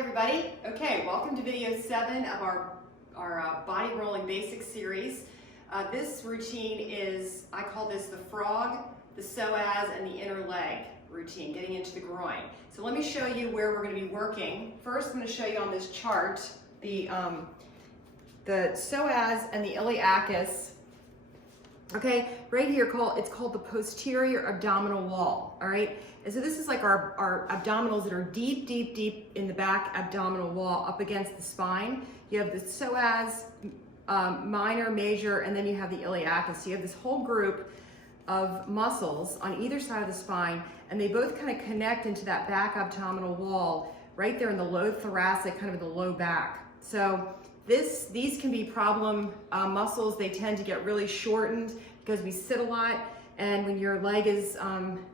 everybody. Okay, welcome to video 7 of our body rolling basics series. This routine is, I call this the frog, the psoas, and the inner leg routine, getting into the groin. So let me show you where we're going to be working. First, I'm going to show you on this chart the psoas and the iliacus. Okay, right here, it's called the posterior abdominal wall, all right? And so this is like our abdominals that are deep, deep, deep in the back abdominal wall up against the spine. You have the psoas, minor, major, and then you have the iliacus. So you have this whole group of muscles on either side of the spine, and they both kind of connect into that back abdominal wall right there in the low thoracic, kind of in the low back. So these can be problem muscles. They tend to get really shortened because we sit a lot, and when your leg is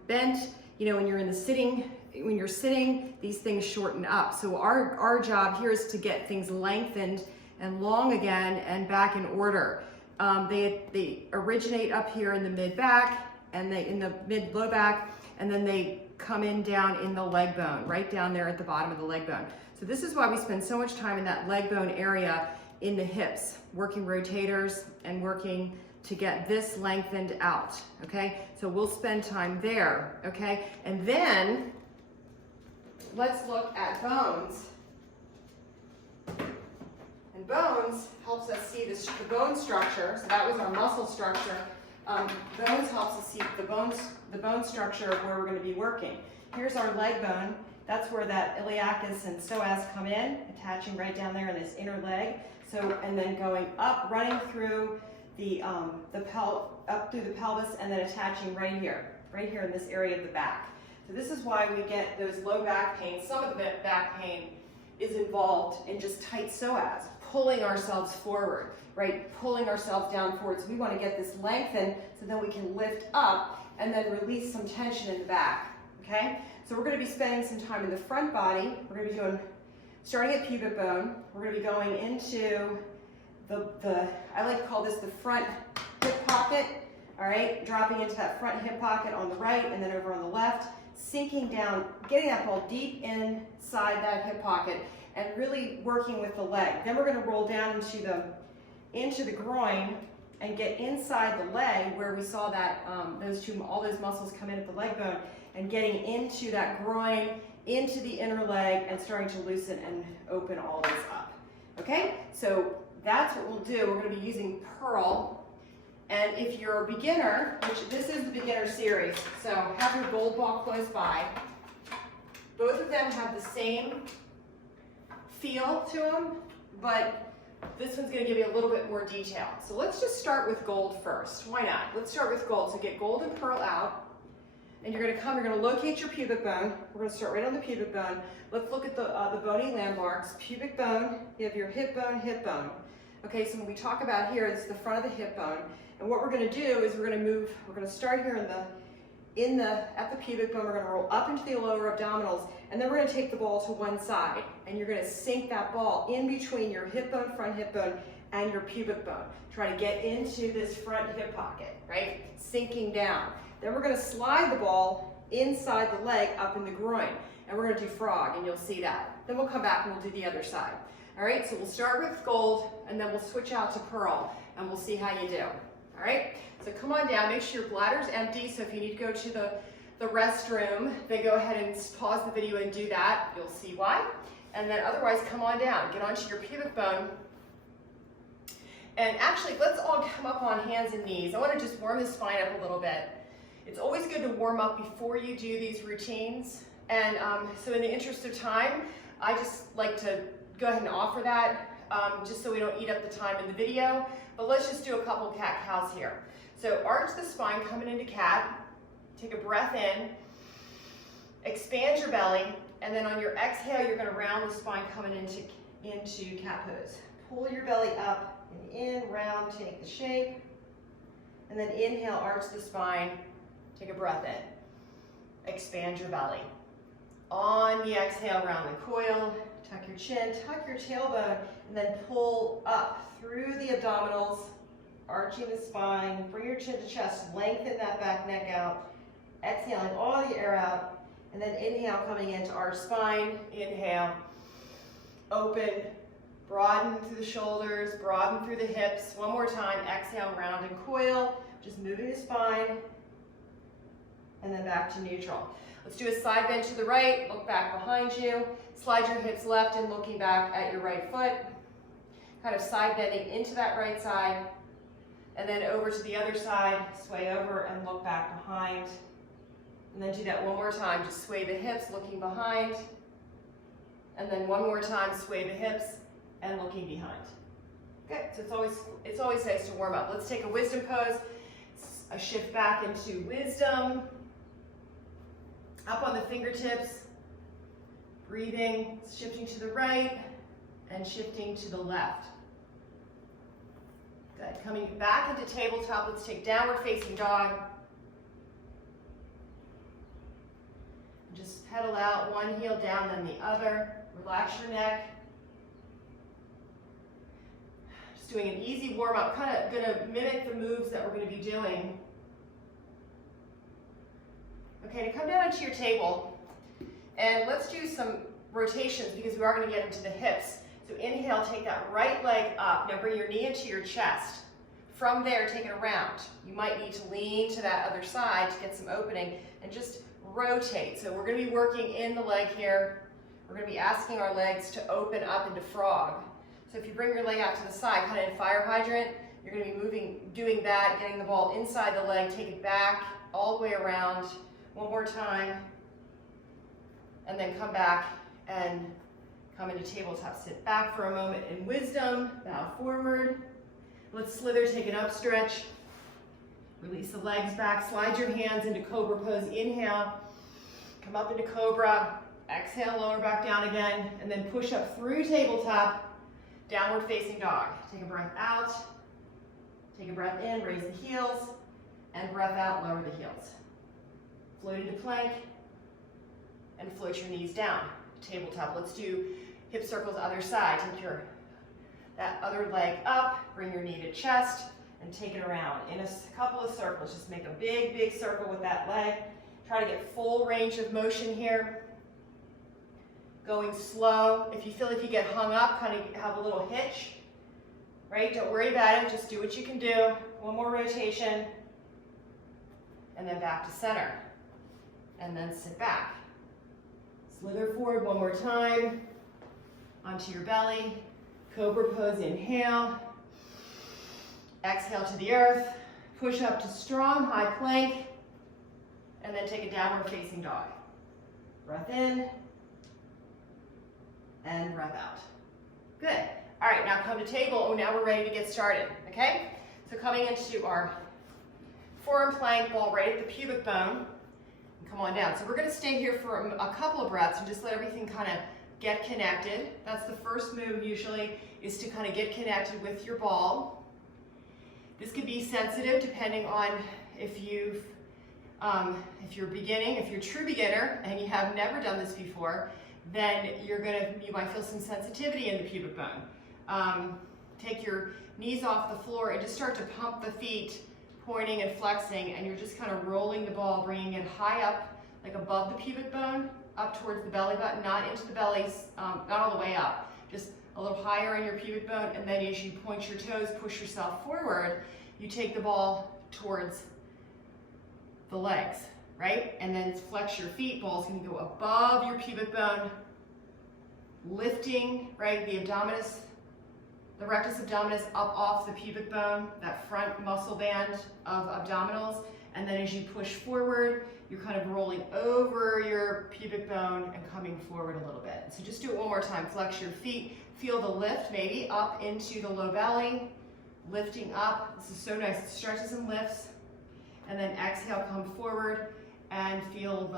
bent, you know, when you're sitting, these things shorten up. So our job here is to get things lengthened and long again and back in order. They originate up here in the mid back and in the mid low back, and then they come in down in the leg bone, right down there at the bottom of the leg bone. So this is why we spend so much time in that leg bone area in the hips, working rotators and working to get this lengthened out, okay? So we'll spend time there, okay? And then let's look at bones. And bones helps us see the bone structure. So that was our muscle structure. Bones helps us see the bone structure of where we're going to be working. Here's our leg bone. That's where that iliacus and psoas come in, attaching right down there in this inner leg. So, and then going up, running through up through the pelvis, and then attaching right here in this area of the back. So this is why we get those low back pain. Some of the back pain is involved in just tight psoas, pulling ourselves forward, right? Pulling ourselves down forward. So we want to get this lengthened so then we can lift up and then release some tension in the back, okay? So we're going to be spending some time in the front body. We're going to be starting at pubic bone. We're going to be going into I like to call this the front hip pocket, all right? Dropping into that front hip pocket on the right and then over on the left, sinking down, getting that ball deep inside that hip pocket and really working with the leg. Then we're going to roll down into the groin and get inside the leg where we saw that all those muscles come in at the leg bone, and getting into that groin, into the inner leg, and starting to loosen and open all this up. Okay, so that's what we'll do. We're going to be using Pearl. And if you're a beginner, which this is the beginner series, so have your gold ball close by. Both of them have the same feel to them, but this one's going to give you a little bit more detail. So let's just start with gold first. Why not? Let's start with gold. So get gold and Pearl out. And you're going to locate your pubic bone. We're going to start right on the pubic bone. Let's look at the bony landmarks. Pubic bone, you have your hip bone, hip bone. Okay, so when we talk about here, it's the front of the hip bone. And what we're going to do is we're going to start here at the pubic bone. We're going to roll up into the lower abdominals, and then we're going to take the ball to one side. And you're going to sink that ball in between your hip bone, front hip bone, and your pubic bone. Try to get into this front hip pocket, right? Sinking down. Then we're going to slide the ball inside the leg up in the groin. And we're going to do frog, and you'll see that. Then we'll come back and we'll do the other side. All right, so we'll start with gold, and then we'll switch out to Pearl, and we'll see how you do. All right, so come on down. Make sure your bladder's empty, so if you need to go to the restroom, then go ahead and pause the video and do that. You'll see why. And then otherwise, come on down. Get onto your pubic bone. And actually, let's all come up on hands and knees. I want to just warm the spine up a little bit. It's always good to warm up before you do these routines. And so in the interest of time, I just like to go ahead and offer that just so we don't eat up the time in the video. But let's just do a couple cat-cows here. So arch the spine coming into cat. Take a breath in. Expand your belly. And then on your exhale, you're going to round the spine coming into cat pose. Pull your belly up and in, round, take the shape. And then inhale, arch the spine. Take a breath in. Expand your belly. On the exhale, round the coil. Tuck your chin, tuck your tailbone, and then pull up through the abdominals, arching the spine. Bring your chin to chest, lengthen that back neck out. Exhaling all the air out, and then inhale, coming into arch spine. Inhale, open, broaden through the shoulders, broaden through the hips. One more time, exhale, round and coil, just moving the spine, and then back to neutral. Let's do a side bend to the right, look back behind you, slide your hips left and looking back at your right foot, kind of side bending into that right side, and then over to the other side, sway over and look back behind. And then do that one more time, just sway the hips, looking behind. And then one more time, sway the hips and looking behind. Good, so it's always nice to warm up. Let's take a wisdom pose, a shift back into wisdom. Up on the fingertips, breathing, shifting to the right and shifting to the left. Good, coming back into tabletop, let's take downward facing dog. Just pedal out, one heel down, then the other. Relax your neck. Just doing an easy warm up, kind of gonna mimic the moves that we're gonna be doing. Okay, to come down into your table, and let's do some rotations because we are gonna get into the hips. So inhale, take that right leg up. Now bring your knee into your chest. From there, take it around. You might need to lean to that other side to get some opening and just rotate. So we're gonna be working in the leg here. We're gonna be asking our legs to open up into frog. So if you bring your leg out to the side, kind of in fire hydrant, you're gonna be doing that, getting the ball inside the leg, take it back all the way around. One more time, and then come back and come into tabletop. Sit back for a moment in wisdom, bow forward. Let's slither, take an up stretch. Release the legs back, slide your hands into cobra pose. Inhale, come up into cobra. Exhale, lower back down again, and then push up through tabletop, downward facing dog. Take a breath out, take a breath in, raise the heels, and breath out, lower the heels. Float into plank, and float your knees down. Tabletop, let's do hip circles other side. Take that other leg up, bring your knee to chest, and take it around in a couple of circles. Just make a big, big circle with that leg. Try to get full range of motion here. Going slow. If you feel like you get hung up, kind of have a little hitch, right? Don't worry about it, just do what you can do. One more rotation, and then back to center. And then sit back. Slither forward one more time, onto your belly. Cobra pose, inhale. Exhale to the earth. Push up to strong, high plank. And then take a downward facing dog. Breath in. And breath out. Good. All right, now come to table. Oh, now we're ready to get started, okay? So coming into our forearm plank, ball right at the pubic bone. Come on down. So we're going to stay here for a couple of breaths and just let everything kind of get connected. That's the first move usually, is to kind of get connected with your ball. This could be sensitive depending on if you're beginning, if you're a true beginner and you have never done this before, then you might feel some sensitivity in the pubic bone. Take your knees off the floor and just start to pump the feet, pointing and flexing, and you're just kind of rolling the ball, bringing it high up, like above the pubic bone, up towards the belly button, not into the belly, not all the way up, just a little higher on your pubic bone, and then as you point your toes, push yourself forward, you take the ball towards the legs, right? And then flex your feet, ball's gonna go above your pubic bone, lifting, right, the abdominis, the rectus abdominis up off the pubic bone, that front muscle band of abdominals, and then as you push forward, you're kind of rolling over your pubic bone and coming forward a little bit. So just do it one more time. Flex your feet, feel the lift maybe up into the low belly, lifting up. This is so nice. It stretches and lifts. And then exhale, come forward and feel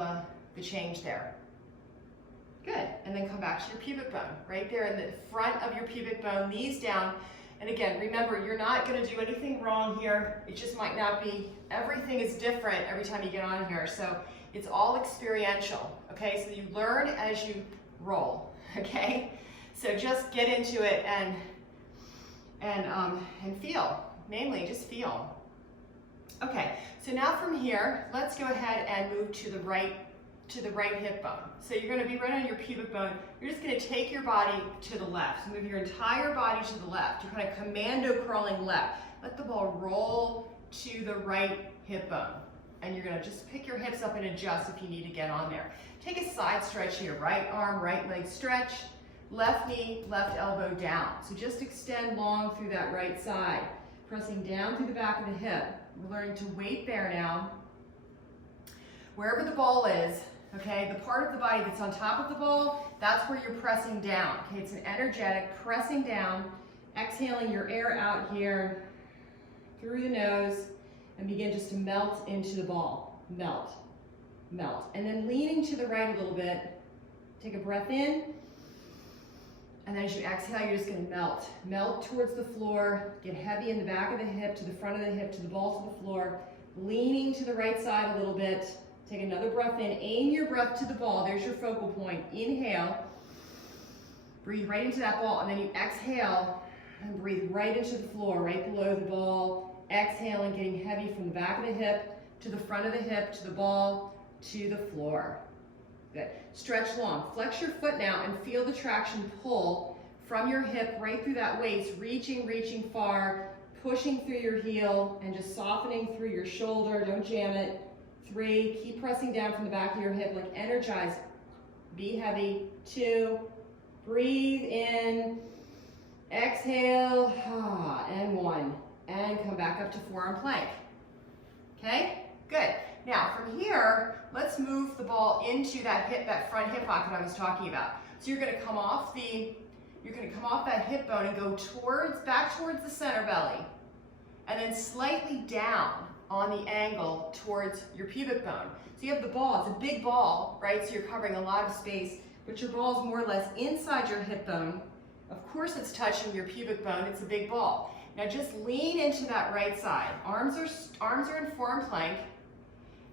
the change there. Good, and then come back to your pubic bone, right there in the front of your pubic bone, knees down. And again, remember, you're not gonna do anything wrong here. It just might not be, everything is different every time you get on here. So it's all experiential, okay? So you learn as you roll, okay? So just get into it and feel, mainly just feel. Okay, so now from here, let's go ahead and move to the right to the right hip bone. So you're going to be right on your pubic bone. You're just going to take your body to the left. So move your entire body to the left. You're kind of commando crawling left. Let the ball roll to the right hip bone. And you're going to just pick your hips up and adjust if you need to get on there. Take a side stretch here. Right arm, right leg stretch. Left knee, left elbow down. So just extend long through that right side. Pressing down through the back of the hip. We're learning to weight bear now. Wherever the ball is, okay, the part of the body that's on top of the ball, that's where you're pressing down. Okay, it's an energetic pressing down, exhaling your air out here through the nose and begin just to melt into the ball. Melt, melt. And then leaning to the right a little bit, take a breath in, and then as you exhale, you're just going to melt. Melt towards the floor, get heavy in the back of the hip, to the front of the hip, to the ball, to the floor, leaning to the right side a little bit. Take another breath in, aim your breath to the ball. There's your focal point. Inhale, breathe right into that ball, and then you exhale and breathe right into the floor, right below the ball. Exhaling, getting heavy from the back of the hip to the front of the hip, to the ball, to the floor. Good. Stretch long. Flex your foot now and feel the traction pull from your hip right through that waist, reaching far, pushing through your heel and just softening through your shoulder. Don't jam it. 3, keep pressing down from the back of your hip, like energize. Be heavy. 2, breathe in, exhale, and 1, and come back up to forearm plank. Okay, good. Now from here, let's move the ball into that front hip pocket I was talking about. So you're going to come off that hip bone and go back towards the center belly, and then slightly down on the angle towards your pubic bone. So you have the ball, it's a big ball, right? So you're covering a lot of space, but your ball is more or less inside your hip bone. Of course it's touching your pubic bone, it's a big ball. Now just lean into that right side. Arms are in forearm plank,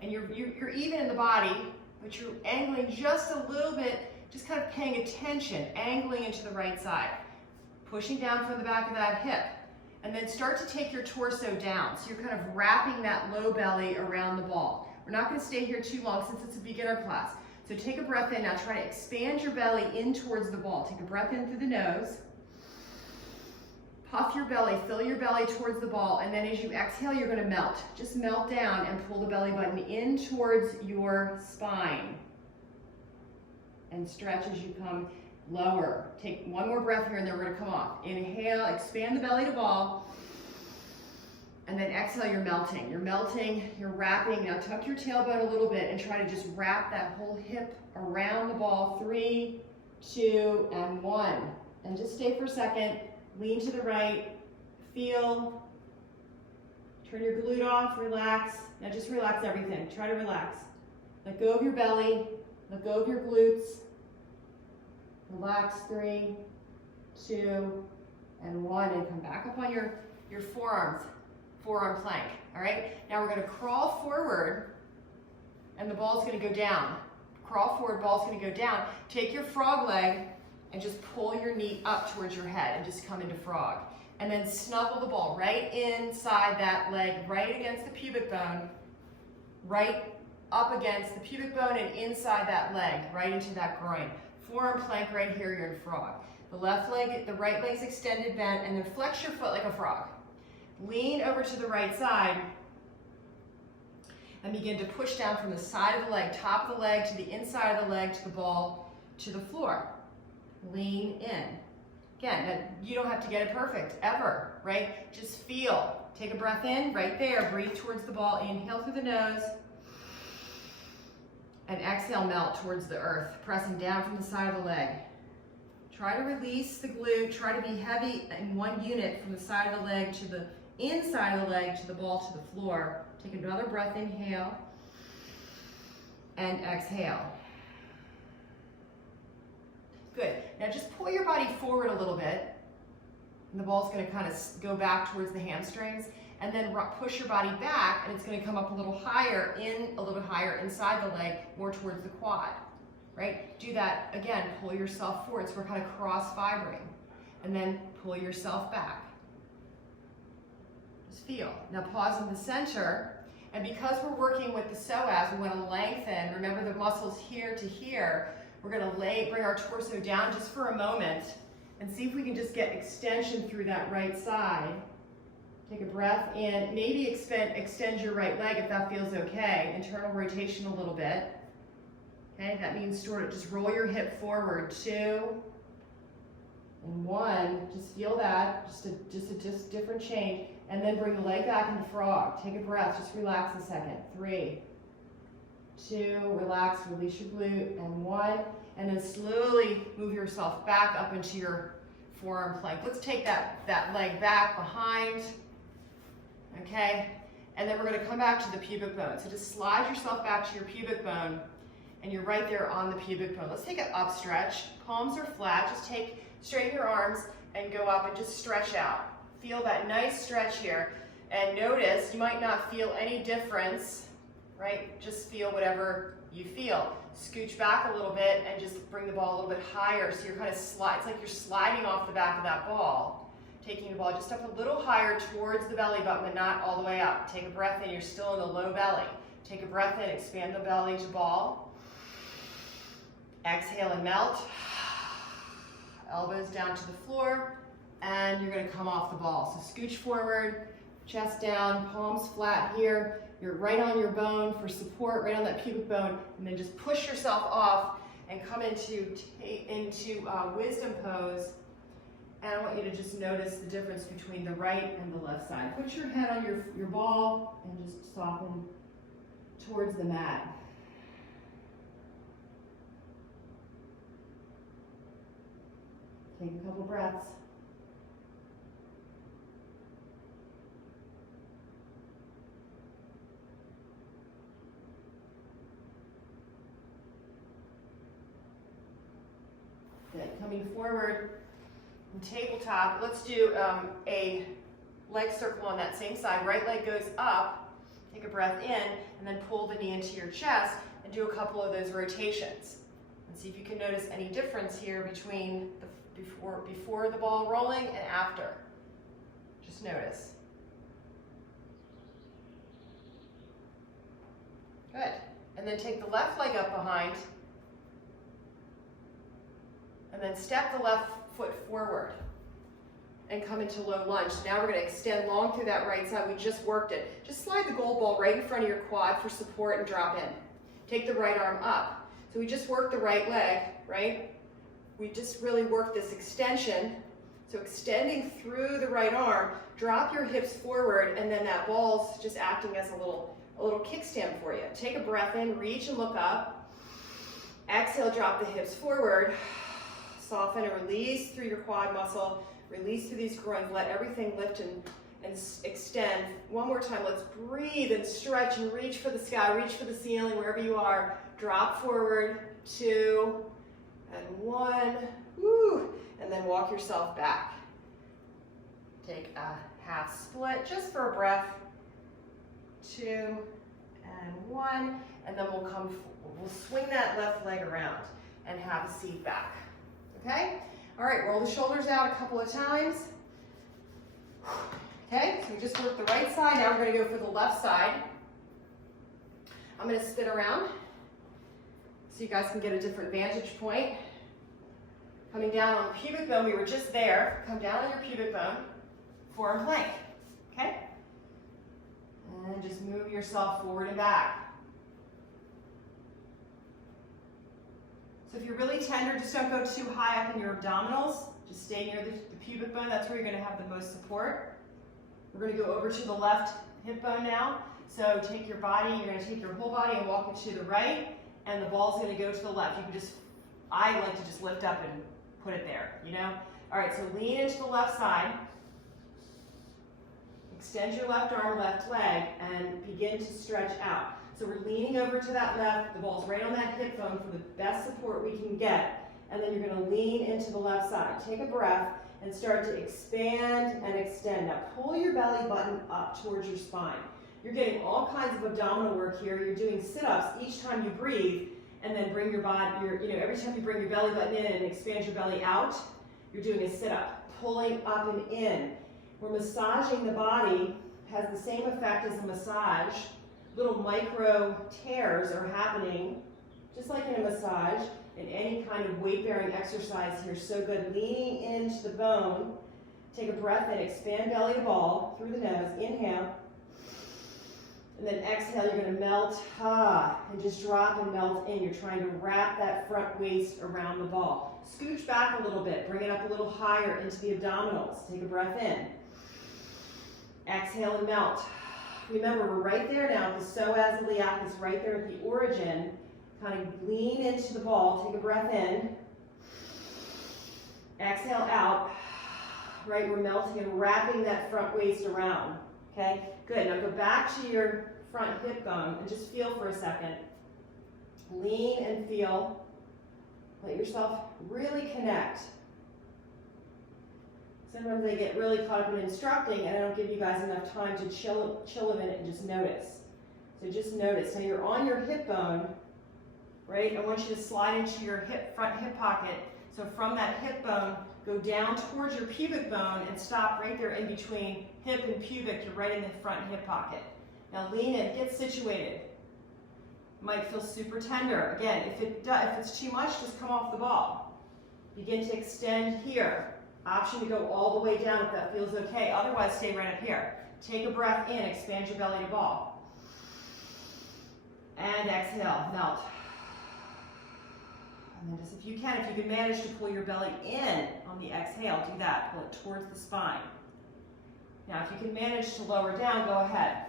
and you're even in the body, but you're angling just a little bit, just kind of paying attention, angling into the right side. Pushing down from the back of that hip. And then start to take your torso down. So you're kind of wrapping that low belly around the ball. We're not going to stay here too long since it's a beginner class. So take a breath in. Now try to expand your belly in towards the ball. Take a breath in through the nose. Puff your belly, fill your belly towards the ball, and then as you exhale, you're going to melt. Just melt down and pull the belly button in towards your spine. And stretch as you come lower. Take one more breath here and then we're going to come off. Inhale, expand the belly to ball. And then exhale, you're melting. You're melting, you're wrapping. Now tuck your tailbone a little bit and try to just wrap that whole hip around the ball. 3, 2, and 1. And just stay for a second. Lean to the right. Feel. Turn your glute off. Relax. Now just relax everything. Try to relax. Let go of your belly. Let go of your glutes. Relax. 3, 2, and 1, and come back up on your forearms, forearm plank. All right. Now we're going to crawl forward, and the ball's going to go down. Crawl forward, ball's going to go down. Take your frog leg and just pull your knee up towards your head and just come into frog. And then snuggle the ball right inside that leg, right against the pubic bone, right up against the pubic bone and inside that leg, right into that groin. Forearm plank right here, you're in frog. The left leg, the right leg's extended bent, and then flex your foot like a frog. Lean over to the right side and begin to push down from the side of the leg, top of the leg, to the inside of the leg, to the ball, to the floor. Lean in. Again, you don't have to get it perfect, ever, right? Just feel. Take a breath in, right there. Breathe towards the ball. Inhale through the nose. And exhale, melt towards the earth, pressing down from the side of the leg. Try to release the glute. Try to be heavy in one unit from the side of the leg to the inside of the leg, to the ball, to the floor. Take another breath, inhale, and exhale. Good. Now just pull your body forward a little bit, and the ball's going to kind of go back towards the hamstrings, and then push your body back, and it's going to come up a little higher inside the leg, more towards the quad, right? Do that again, pull yourself forward, so we're kind of cross-fibering, and then pull yourself back. Just feel. Now pause in the center, And because we're working with the psoas, we want to lengthen. Remember the muscles here to here. We're going to bring our torso down just for a moment and see if we can just get extension through that right side. Take a breath in. Maybe extend your right leg if that feels okay. Internal rotation a little bit. Okay, that means just roll your hip forward. 2 and 1. Just feel that. Just a different change. And then bring the leg back into frog. Take a breath. Just relax a second. 3, 2, relax, release your glute, and 1. And then slowly move yourself back up into your forearm plank. Let's take that leg back behind. Okay? And then we're going to come back to the pubic bone. So just slide yourself back to your pubic bone, and you're right there on the pubic bone. Let's take an up stretch. Palms are flat. Just straighten your arms and go up and just stretch out. Feel that nice stretch here. And notice, you might not feel any difference, right? Just feel whatever you feel. Scooch back a little bit and just bring the ball a little bit higher. So you're kind of it's like you're sliding off the back of that ball. Taking the ball just up a little higher towards the belly button, but not all the way up. Take a breath in, you're still in the low belly. Take a breath in, expand the belly to ball. Exhale and melt. Elbows down to the floor, and you're going to come off the ball. So scooch forward, chest down, palms flat here. You're right on your bone for support, right on that pubic bone, and then just push yourself off and come into wisdom pose. And I want you to just notice the difference between the right and the left side. Put your head on your ball and just soften towards the mat. Take a couple breaths. Good. Coming forward in tabletop, let's do a leg circle on that same side. Right leg goes up. Take a breath in, and then pull the knee into your chest and do a couple of those rotations. And see if you can notice any difference here between before the ball rolling and after. Just notice. Good. And then take the left leg up behind, and then step the left foot forward and come into low lunge. So now we're going to extend long through that right side. We just worked it. Just slide the gold ball right in front of your quad for support and drop in. Take the right arm up. So we just worked the right leg, right? We just really worked this extension. So extending through the right arm, drop your hips forward, and then that ball's just acting as a little kickstand for you. Take a breath in, reach and look up. Exhale, drop the hips forward. Soften and release through your quad muscle. Release through these groins. Let everything lift and extend. One more time. Let's breathe and stretch and reach for the sky. Reach for the ceiling wherever you are. Drop forward. 2 and 1. Woo. And then walk yourself back. Take a half split just for a breath. 2 and 1. And then we'll swing that left leg around and have a seat back. Okay? All right, roll the shoulders out a couple of times. Okay, so we just worked the right side. Now we're going to go for the left side. I'm going to spin around so you guys can get a different vantage point. Coming down on the pubic bone, we were just there. Come down on your pubic bone, forearm plank. Okay? And just move yourself forward and back. So if you're really tender, just don't go too high up in your abdominals. Just stay near the pubic bone. That's where you're going to have the most support. We're going to go over to the left hip bone now. So take your body, you're going to take your whole body and walk it to the right, and the ball's going to go to the left. You can just, I like to just lift up and put it there, you know? All right, so lean into the left side. Extend your left arm, left leg, and begin to stretch out. So we're leaning over to that left, the ball's right on that hip bone for the best support we can get, and then you're going to lean into the left side. Take a breath and start to expand and extend. Now pull your belly button up towards your spine. You're getting all kinds of abdominal work here. You're doing sit-ups each time you breathe, and then bring your body, every time you bring your belly button in and expand your belly out, you're doing a sit-up, pulling up and in. We're massaging the body, has the same effect as a massage little micro tears are happening, just like in a massage, in any kind of weight-bearing exercise here. So good. Leaning into the bone. Take a breath in, expand belly to ball through the nose. Inhale. And then exhale, you're going to melt, and just drop and melt in. You're trying to wrap that front waist around the ball. Scooch back a little bit. Bring it up a little higher into the abdominals. Take a breath in. Exhale and melt. Remember, we're right there now. The psoas iliac is right there at the origin. Kind of lean into the ball. Take a breath in. Exhale out. Right, we're melting and wrapping that front waist around. Okay, good. Now go back to your front hip bone and just feel for a second. Lean and feel. Let yourself really connect. Sometimes I get really caught up in instructing and I don't give you guys enough time to chill a minute and just notice. So just notice. So you're on your hip bone, right? I want you to slide into your front hip pocket. So from that hip bone, go down towards your pubic bone and stop right there in between hip and pubic. You're right in the front hip pocket. Now lean in, get situated. Might feel super tender. Again, if it's too much, just come off the ball. Begin to extend here. Option to go all the way down if that feels okay. Otherwise, stay right up here. Take a breath in, expand your belly to ball. And exhale, melt. And then just if you can manage to pull your belly in on the exhale, do that. Pull it towards the spine. Now, if you can manage to lower down, go ahead.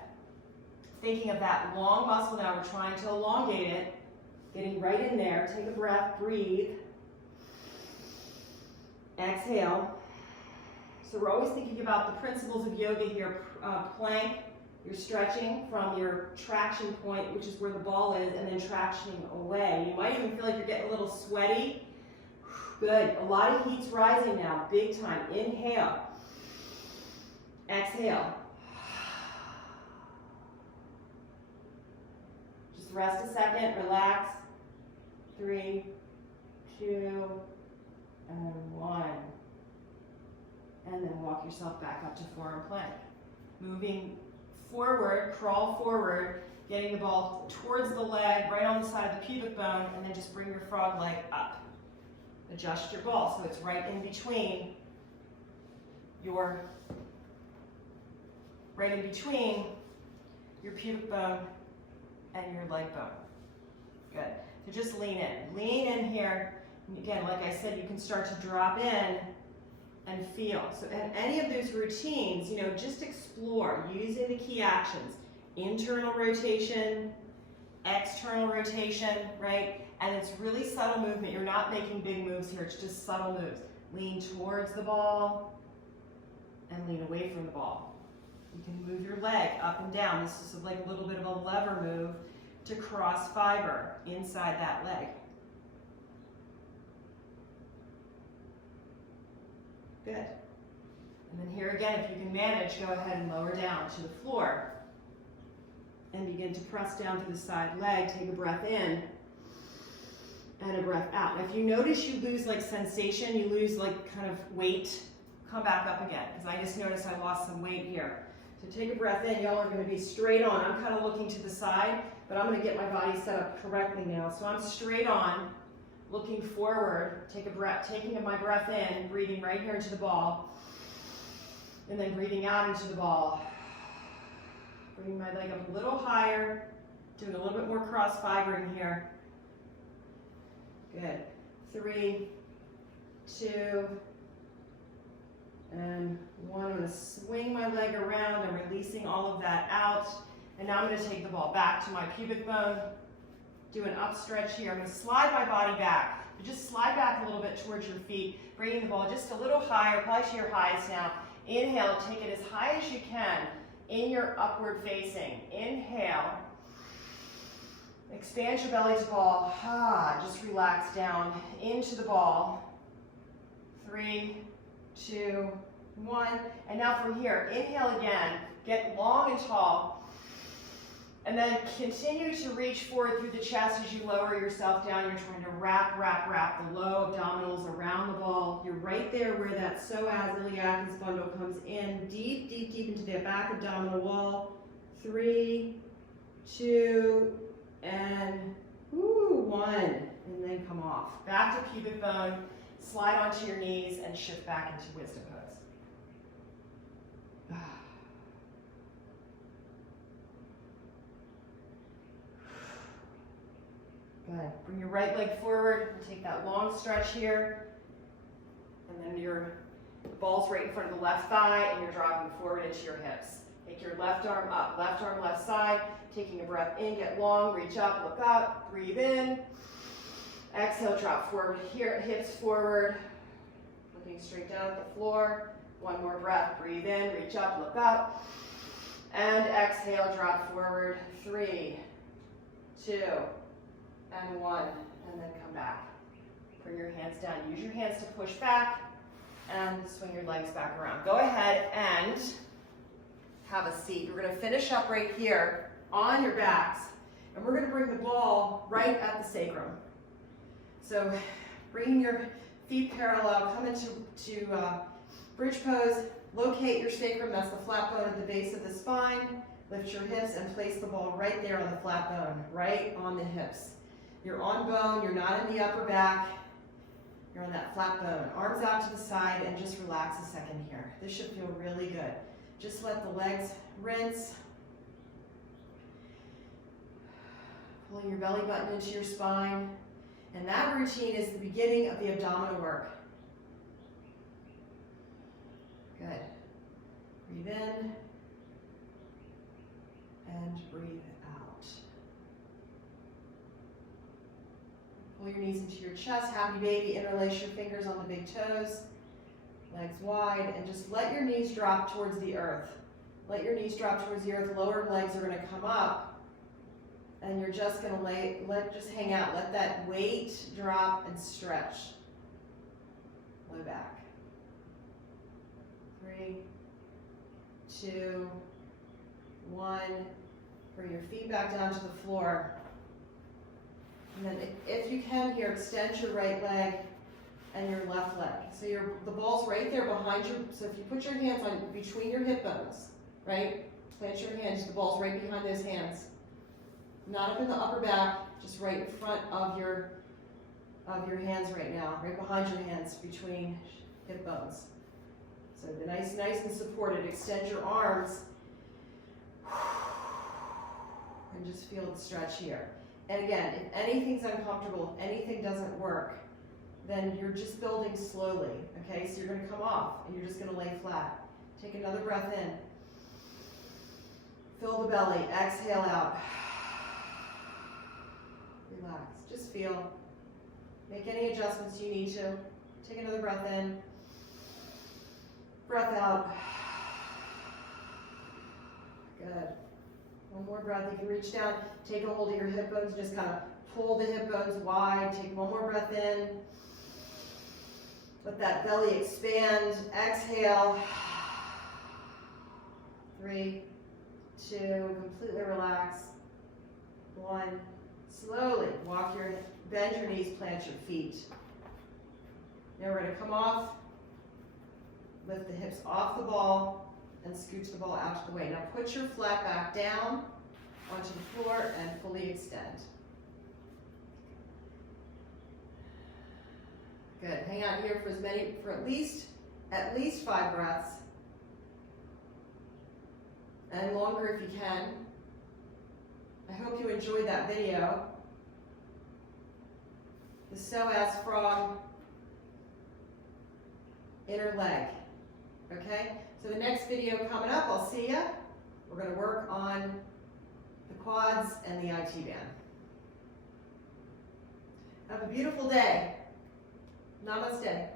Thinking of that long muscle now, we're trying to elongate it. Getting right in there. Take a breath, breathe. Exhale. So we're always thinking about the principles of yoga here. Plank, you're stretching from your traction point, which is where the ball is, and then tractioning away. You might even feel like you're getting a little sweaty. Good. A lot of heat's rising now, big time. Inhale. Exhale. Just rest a second, relax. 3, 2, and 1. And then walk yourself back up to forearm plank. Moving forward, crawl forward, getting the ball towards the leg, right on the side of the pubic bone, and then just bring your frog leg up. Adjust your ball so it's right in between your pubic bone and your leg bone. Good. So just lean in. Lean in here. And again, like I said, you can start to drop in and feel. So in any of those routines, just explore using the key actions. Internal rotation, external rotation, right? And it's really subtle movement. You're not making big moves here. It's just subtle moves. Lean towards the ball and lean away from the ball. You can move your leg up and down. This is like a little bit of a lever move to cross fiber inside that leg. Good. And then here again, if you can manage, go ahead and lower down to the floor. And begin to press down to the side leg. Take a breath in and a breath out. Now, if you notice you lose like sensation, you lose like kind of weight, come back up again. Because I just noticed I lost some weight here. So take a breath in. Y'all are going to be straight on. I'm kind of looking to the side, but I'm going to get my body set up correctly now. So I'm straight on, looking forward. Take a breath, taking my breath in, breathing right here into the ball. And then breathing out into the ball. Bringing my leg up a little higher, doing a little bit more cross fibering here. Good. 3, 2, and 1. I'm going to swing my leg around. I'm releasing all of that out. And now I'm going to take the ball back to my pubic bone. Do an up stretch here. I'm going to slide my body back. Just slide back a little bit towards your feet, bringing the ball just a little higher, probably to your highs now. Inhale, take it as high as you can in your upward facing. Inhale. Expand your belly to ball. Just relax down into the ball. 3, 2, 1. And now from here, inhale again. Get long and tall. And then continue to reach forward through the chest as you lower yourself down. You're trying to wrap the low abdominals around the ball. You're right there where that psoas iliacus bundle comes in. Deep, deep, deep into the back abdominal wall. 3, 2, and 1, and then come off. Back to pubic bone, slide onto your knees, and shift back into wisdom pose. Good. Bring your right leg forward and take that long stretch here. And then your ball's right in front of the left thigh, and you're dropping forward into your hips. Take your left arm up, left side. Taking a breath in, get long, reach up, look up, breathe in. Exhale, drop forward here, hips forward. Looking straight down at the floor. One more breath, breathe in, reach up, look up. And exhale, drop forward. 3, 2, and 1, and then come back. Bring your hands down. Use your hands to push back and swing your legs back around. Go ahead and have a seat. We're going to finish up right here on your backs, and we're going to bring the ball right at the sacrum. So bringing your feet parallel, come into bridge pose, locate your sacrum, that's the flat bone at the base of the spine, lift your hips and place the ball right there on the flat bone, right on the hips. You're on bone, you're not in the upper back, you're on that flat bone. Arms out to the side and just relax a second here. This should feel really good. Just let the legs rinse. Pulling your belly button into your spine. And that routine is the beginning of the abdominal work. Good. Breathe in and breathe out. Pull your knees into your chest. Happy baby. Interlace your fingers on the big toes. Legs wide, and just let your knees drop towards the earth. Let your knees drop towards the earth. Lower legs are going to come up, and you're just going to just hang out. Let that weight drop and stretch. Low back. 3, 2, 1. Bring your feet back down to the floor. And then if you can here, extend your right leg and your left leg. So the ball's right there behind you. So if you put your hands on between your hip bones, right? Plant your hands, the ball's right behind those hands. Not up in the upper back, just right in front of your hands right now, right behind your hands, between hip bones. So the nice and supported. Extend your arms. And just feel the stretch here. And again, if anything's uncomfortable, if anything doesn't work, then you're just building slowly, okay? So you're going to come off, and you're just going to lay flat. Take another breath in. Fill the belly. Exhale out. Relax. Just feel. Make any adjustments you need to. Take another breath in. Breath out. Good. One more breath. You can reach down. Take a hold of your hip bones. Just kind of pull the hip bones wide. Take one more breath in. Let that belly expand. Exhale. 3, 2, completely relax. 1, slowly bend your knees, plant your feet. Now we're going to come off, lift the hips off the ball, and scooch the ball out to the way. Now put your flat back down onto the floor and fully extend. Good. Hang out here for at least 5 breaths. And longer if you can. I hope you enjoyed that video. The psoas frog inner leg. Okay? So the next video coming up, I'll see ya. We're going to work on the quads and the IT band. Have a beautiful day. Namaste.